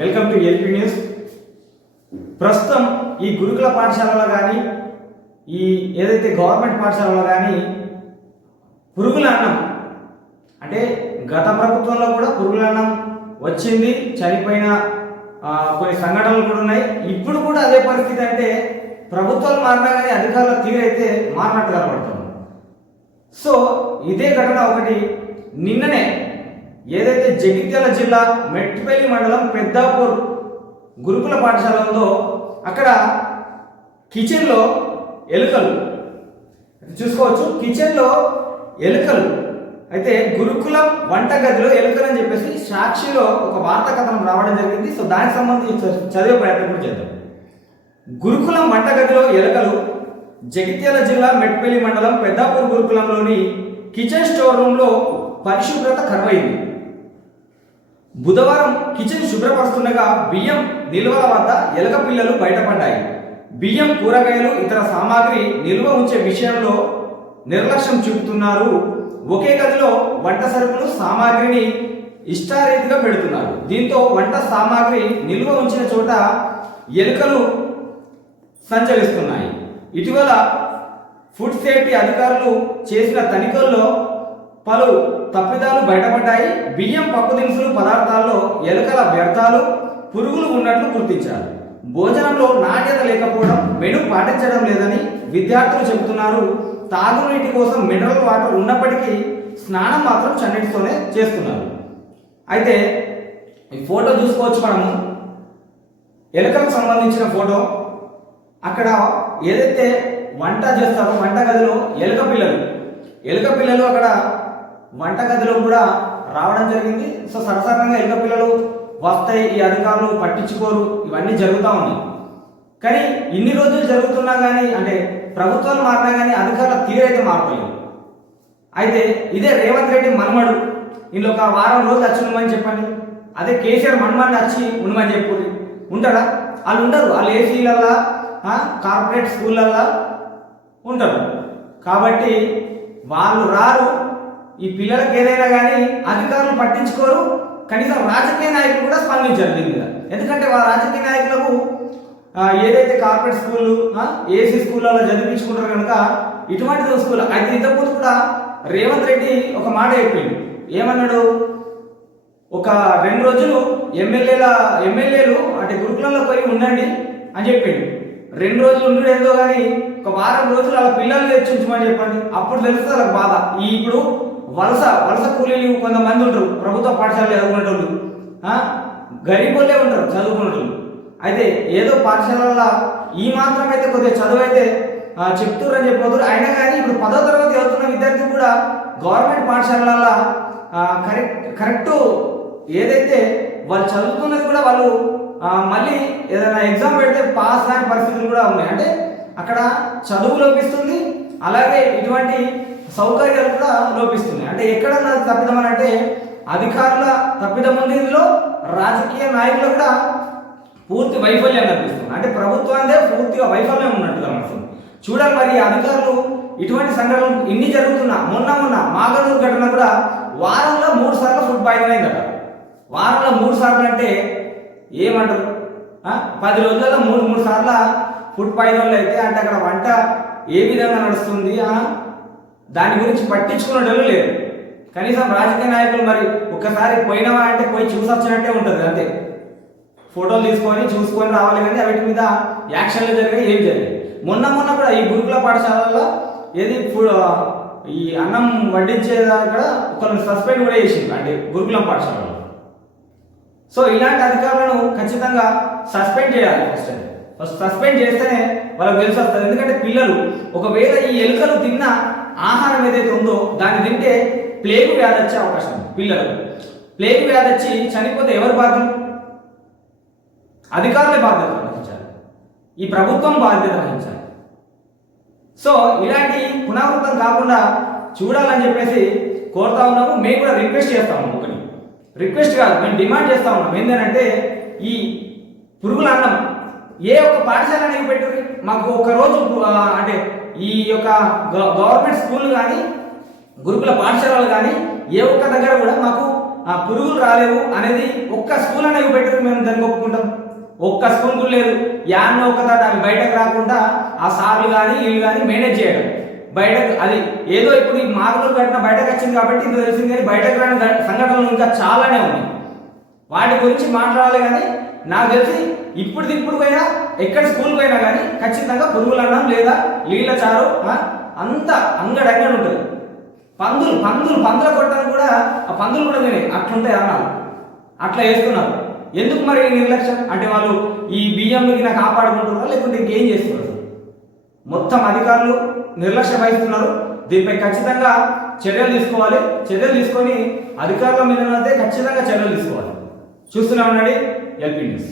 Welcome to LP news. ప్రస్తుతం ఈ గురుకుల పాఠశాలలో కానీ ఈ ఏదైతే గవర్నమెంట్ పాఠశాలలో కానీ పురుగుల అన్నం అంటే గత ప్రభుత్వంలో కూడా పురుగుల అన్నం వచ్చింది, చనిపోయిన కొన్ని సంఘటనలు కూడా ఉన్నాయి. ఇప్పుడు కూడా అదే పరిస్థితి. అంటే ప్రభుత్వాలు మారినా కానీ అధికారుల తీరైతే మారినట్టు కనబడుతుంది. సో ఇదే ఘటన ఒకటి నిన్ననే ఏదైతే జగిత్యాల జిల్లా మెట్టిపల్లి మండలం పెద్దాపూర్ గురుకుల పాఠశాల ఉందో అక్కడ కిచెన్లో ఎలుకలు చూసుకోవచ్చు. కిచెన్లో ఎలుకలు అయితే గురుకులం వంటగదిలో ఎలుకలు అని చెప్పేసి సాక్షిలో ఒక వార్తా కథనం రావడం జరిగింది. సో దానికి సంబంధించి చదివే ప్రయత్నం కూడా చేద్దాం. గురుకులం వంటగదిలో ఎలుకలు. జగిత్యాల జిల్లా మెట్టిపల్లి మండలం పెద్దాపూర్ గురుకులంలోని కిచెన్ స్టోర్ రూమ్లో పరిశుభ్రత కరువైంది. బుధవారం కిచెన్ శుభ్రపరుస్తుండగా బియ్యం నిల్వల వద్ద ఎలుక పిల్లలు బయటపడ్డాయి. బియ్యం, కూరగాయలు, ఇతర సామాగ్రి నిల్వ ఉంచే విషయంలో నిర్లక్ష్యం చూపుతున్నారు. ఒకే గదిలో వంట సరుకులు, సామాగ్రిని ఇష్టారీతిగా పెడుతున్నారు. దీంతో వంట సామాగ్రి నిల్వ ఉంచిన చోట ఎలుకలు సంచరిస్తున్నాయి. ఇటీవల ఫుడ్ సేఫ్టీ అధికారులు చేసిన తనిఖీల్లో పలు తప్పిదాలు బయటపడ్డాయి. బియ్యం, పప్పు దినుసులు పదార్థాల్లో ఎలుకల వ్యర్థాలు, పురుగులు ఉన్నట్లు గుర్తించారు. భోజనంలో నాణ్యత లేకపోవడం, మెను పాటించడం లేదని విద్యార్థులు చెబుతున్నారు. తాగునీటి కోసం మినరల్ వాటర్ ఉన్నప్పటికీ స్నానం మాత్రం చన్నీటితోనే చేస్తున్నారు. అయితే ఈ ఫోటో చూసుకోవచ్చు మనము, ఎలుకలకు సంబంధించిన ఫోటో. అక్కడ ఏదైతే వంట చేస్తారో వంట గదిలో ఎలుక పిల్లలు అక్కడ వంట గదిలో కూడా రావడం జరిగింది. సో సరసరంగా ఎలుక పిల్లలు వస్తాయి, ఈ అధికారులు పట్టించుకోరు, ఇవన్నీ జరుగుతూ ఉన్నాయి. కానీ ఇన్ని రోజులు జరుగుతున్నా కానీ అంటే ప్రభుత్వాలు మారినా కానీ అధికారుల తీరైతే మారలేదు. అయితే ఇదే రేవంత్ రెడ్డి మనమడు ఇందులో ఒక వారం రోజులు వచ్చి ఉండమని చెప్పండి. అదే కేసీఆర్ మనమని వచ్చి ఉండమని చెప్పుర్రి, ఉంటారా? వాళ్ళు ఉండరు. వాళ్ళు ఏసీలల్లా కార్పొరేట్ స్కూళ్ళల్లా ఉంటారు. కాబట్టి వాళ్ళు రారు. ఈ పిల్లలకు ఏదైనా కానీ అధికారులు పట్టించుకోరు. కనీసం రాజకీయ నాయకులు కూడా స్పందించారు దీని మీద. ఎందుకంటే వాళ్ళ రాజకీయ నాయకులకు ఏదైతే కార్పొరేట్ స్కూళ్ళు, ఏసీ స్కూళ్ళలో చదివించుకుంటారు కనుక ఇటువంటి స్కూల్ అయితే ఇంతకుముందు కూడా రేవంత్ రెడ్డి ఒక మాట చెప్పిండు. ఏమన్నాడు? ఒక 2 రోజులు ఎమ్మెల్యేలు అంటే గురుకులంలో పోయి ఉండండి అని చెప్పిండు. 2 రోజులు ఉండు ఏదో కానీ ఒక వారం రోజులు అలా పిల్లల్ని తెచ్చించమని చెప్పండి. అప్పుడు తెలుస్తుంది వాళ్ళకి బాధ. ఇప్పుడు వలస కూలీలు కొంతమంది ఉంటారు, ప్రభుత్వ పాఠశాలలో చదువుకునేటోళ్ళు, గరీబోళ్ళే ఉంటారు చదువుకునేటోళ్ళు. అయితే ఏదో పాఠశాలలో ఈ మాత్రం అయితే కొద్దిగా చదువు అయితే చెప్తుర్రని చెప్పబోతున్నారు. అయినా కానీ ఇప్పుడు 10వ తరగతి చదువుతున్న విద్యార్థి కూడా గవర్నమెంట్ పాఠశాలల కరెక్ట్ ఏదైతే వాళ్ళు చదువుతున్నది కూడా వాళ్ళు మళ్ళీ ఏదైనా ఎగ్జామ్ పెడితే పాస్ కాని పరిస్థితులు కూడా ఉన్నాయి. అంటే అక్కడ చదువు లోపిస్తుంది, అలాగే ఇటువంటి సౌకర్యాలు కూడా లోపిస్తున్నాయి. అంటే ఎక్కడ తప్పిదం అని అంటే అధికారుల తప్పిదం ఉంది, ఇందులో రాజకీయ నాయకులు కూడా పూర్తి వైఫల్యం కనిపిస్తుంది. అంటే ప్రభుత్వాన్ని పూర్తిగా వైఫల్యం ఉన్నట్టుగా అనిపిస్తుంది. చూడాలి మరి అధికారులు ఇటువంటి సంఘటనలు ఇన్ని జరుగుతున్నా మొన్న మాగనూరు ఘటన కూడా వారంలో 3 సార్లు ఫుడ్ పాయిజన్ అయిందట. వారంలో 3 సార్లు అంటే ఏమంటారు? 10 రోజులలో 3 సార్లు ఫుడ్ పాయిజన్లు అయితే అంటే అక్కడ వంట ఏ విధంగా నడుస్తుంది దాని గురించి పట్టించుకునేటోళ్ళు లేరు. కనీసం రాజకీయ నాయకులు మరి ఒక్కసారి పోయినవా అంటే పోయి చూసొచ్చినట్టే ఉంటుంది. అంతే, ఫోటోలు చూసుకొని రావాలి. కానీ వాటి మీద యాక్షన్లు జరిగాయి, ఏం జరిగాయి? మొన్న కూడా ఈ గురుకుల పాఠశాలలో ఏది ఈ అన్నం వడ్డించే దగ్గర ఒకరిని సస్పెండ్ కూడా చేసింది, అంటే గురుకులం పాఠశాలలో. సో ఇలాంటి అధికారులను ఖచ్చితంగా సస్పెండ్ చేయాలి. ఫస్ట్ సస్పెండ్ చేస్తేనే వాళ్ళకి తెలిసి వస్తుంది. ఎందుకంటే పిల్లలు ఒకవేళ ఈ ఎలుకలు తిన్న ఆహారం ఏదైతే ఉందో దాన్ని తింటే ప్లేగు వ్యాధి వచ్చే అవకాశం ఉంది. పిల్లలకు ప్లేగు వ్యాధి వచ్చి చనిపోతే ఎవరు బాధ్యులు? అధికారులే బాధ్యత వహించాలి, ఈ ప్రభుత్వం బాధ్యత వహించాలి. సో ఇలాంటి పునరావృతం కాకుండా చూడాలని చెప్పేసి కోరుతా ఉన్నాము. మేము కూడా రిక్వెస్ట్ చేస్తా ఉన్నాము. ఒకటి రిక్వెస్ట్ కాదు, మేము డిమాండ్ చేస్తా ఉన్నాం. ఏంటంటే ఈ పురుగుల అన్నం ఏ ఒక్క పాఠశాల అనేవి పెట్టుకుని మాకు ఒకరోజు అంటే ఈ యొక్క గవర్నమెంట్ స్కూల్ కానీ గురుకుల పాఠశాలలు కానీ ఏ ఒక్క దగ్గర కూడా మాకు ఆ పురుగులు రాలేవు అనేది ఒక్క స్కూల్ అనేవి పెట్టరు, మేము దాన్ని ఒప్పుకుంటాం. ఒక్క స్కూల్ కూడా లేదు. యాన్నో ఒక తాట అవి బయటకు రాకుండా ఆ సార్లు కానీ వీళ్ళు కానీ మేనేజ్ చేయడం. బయటకు అది ఏదో ఇప్పుడు ఈ మార్కులు కట్టిన బయటకు వచ్చింది కాబట్టి ఇంత తెలిసింది, కానీ బయటకు రాని సంఘటనలు ఇంకా చాలానే ఉన్నాయి. వాటి గురించి మాట్లాడాలి. కానీ నాకు తెలిసి ఇప్పుడు పోయినా ఎక్కడ స్కూల్ పోయినా కానీ ఖచ్చితంగా పురుగులు అన్నం లేదా నీళ్ళ చారు అంత అంగడంగడి ఉంటుంది. పందుల కొట్టడం కూడా ఆ పందులు కూడా తినే అట్లుంటాయి అన్నాలు. అట్లా వేస్తున్నారు. ఎందుకు మరి నిర్లక్ష్యం? అంటే వాళ్ళు ఈ బియ్యంకి నాకు కాపాడుకుంటున్నారా లేకుంటే ఇంకేం చేస్తున్నారు? మొత్తం అధికారులు నిర్లక్ష్యం వహిస్తున్నారు. దీనిపై ఖచ్చితంగా చర్యలు తీసుకోవాలి. చర్యలు తీసుకొని అధికారుల మీద ఖచ్చితంగా చర్యలు తీసుకోవాలి. చూస్తూనే ఉండండి ఎల్పీ న్యూస్.